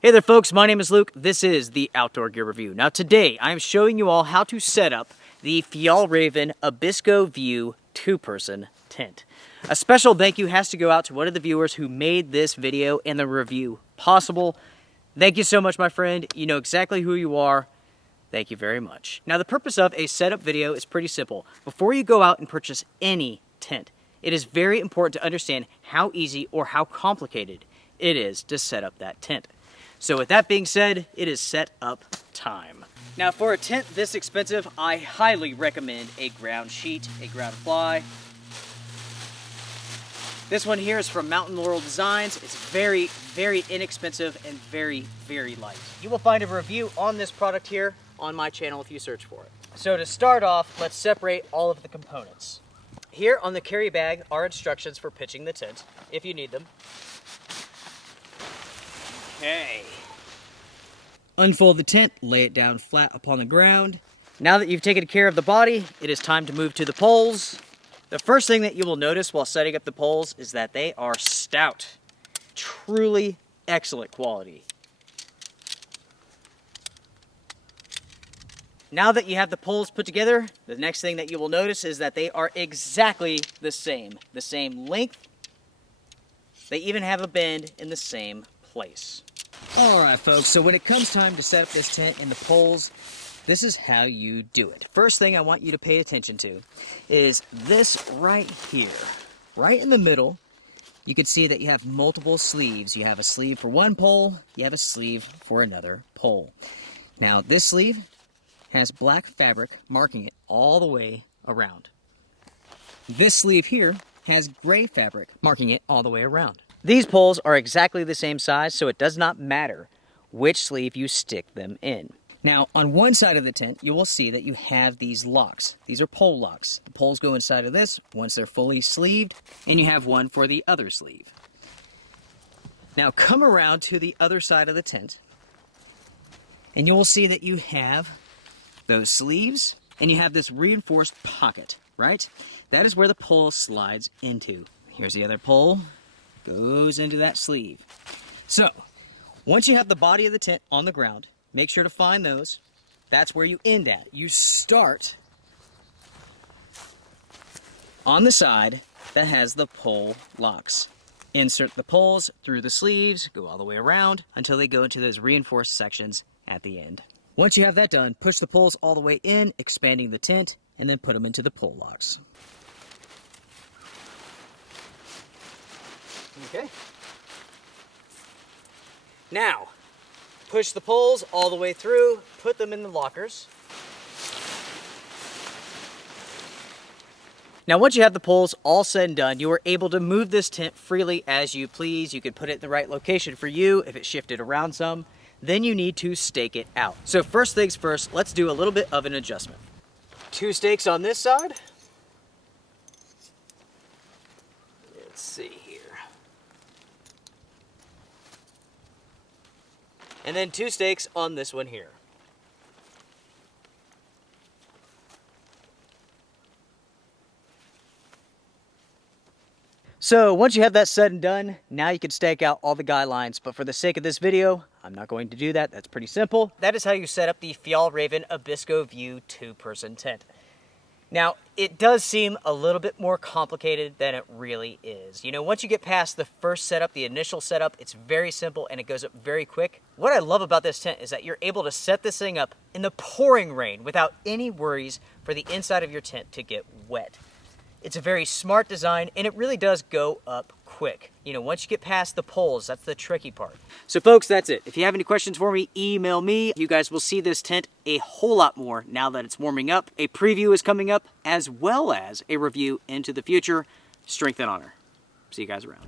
Hey there folks, my name is Luke. This is the Outdoor Gear Review. Now today I am showing you all how to set up the Fjallraven Abikso View 2-person tent. A special thank you has to go out to one of the viewers who made this video and the review possible. Thank you so much, my friend. You know exactly who you are. Thank you very much. Now the purpose of a setup video is pretty simple. Before you go out and purchase any tent, it is very important to understand how easy or how complicated it is to set up that tent. So with that being said, it is set up time. Now for a tent this expensive, I highly recommend a ground sheet, a ground fly. This one here is from Mountain Laurel Designs. It's very, very inexpensive and very, very light. You will find a review on this product here on my channel if you search for it. So to start off, let's separate all of the components. Here on the carry bag are instructions for pitching the tent, if you need them. Okay. Unfold the tent, lay it down flat upon the ground. Now that you've taken care of the body, it is time to move to the poles. The first thing that you will notice while setting up the poles is that they are stout. Truly excellent quality. Now that you have the poles put together, the next thing that you will notice is that they are exactly the same length. They even have a bend in the same place. Alright folks, so when it comes time to set up this tent and the poles, this is how you do it. First thing I want you to pay attention to is this right here. Right in the middle, you can see that you have multiple sleeves. You have a sleeve for one pole, you have a sleeve for another pole. Now this sleeve has black fabric marking it all the way around. This sleeve here has gray fabric marking it all the way around. These poles are exactly the same size, so it does not matter which sleeve you stick them in. Now, on one side of the tent, you will see that you have these locks. These are pole locks. The poles go inside of this once they're fully sleeved, and you have one for the other sleeve. Now, come around to the other side of the tent, and you will see that you have those sleeves, and you have this reinforced pocket, right? That is where the pole slides into. Here's the other pole. Goes into that sleeve. So, once you have the body of the tent on the ground, make sure to find those. That's where you end at. You start on the side that has the pole locks. Insert the poles through the sleeves, go all the way around until they go into those reinforced sections at the end. Once you have that done, push the poles all the way in, expanding the tent, and then put them into the pole locks. Okay. Now, push the poles all the way through, put them in the lockers. Now, once you have the poles all said and done, you are able to move this tent freely as you please. You can put it in the right location for you if it shifted around some. Then you need to stake it out. So first things first, let's do a little bit of an adjustment. 2 stakes on this side. Let's see here. And then 2 stakes on this one here. So once you have that said and done, now you can stake out all the guy lines, but for the sake of this video, I'm not going to do that. That's pretty simple. That is how you set up the Fjallraven Abikso View 2-person tent. Now, it does seem a little bit more complicated than it really is. You know, once you get past the first setup, the initial setup, it's very simple and it goes up very quick. What I love about this tent is that you're able to set this thing up in the pouring rain without any worries for the inside of your tent to get wet. It's a very smart design and it really does go up quick. You know, once you get past the poles, that's the tricky part. So folks, that's it. If you have any questions for me, email me. You guys will see this tent a whole lot more now that it's warming up. A preview is coming up as well as a review into the future. Strength and honor. See you guys around.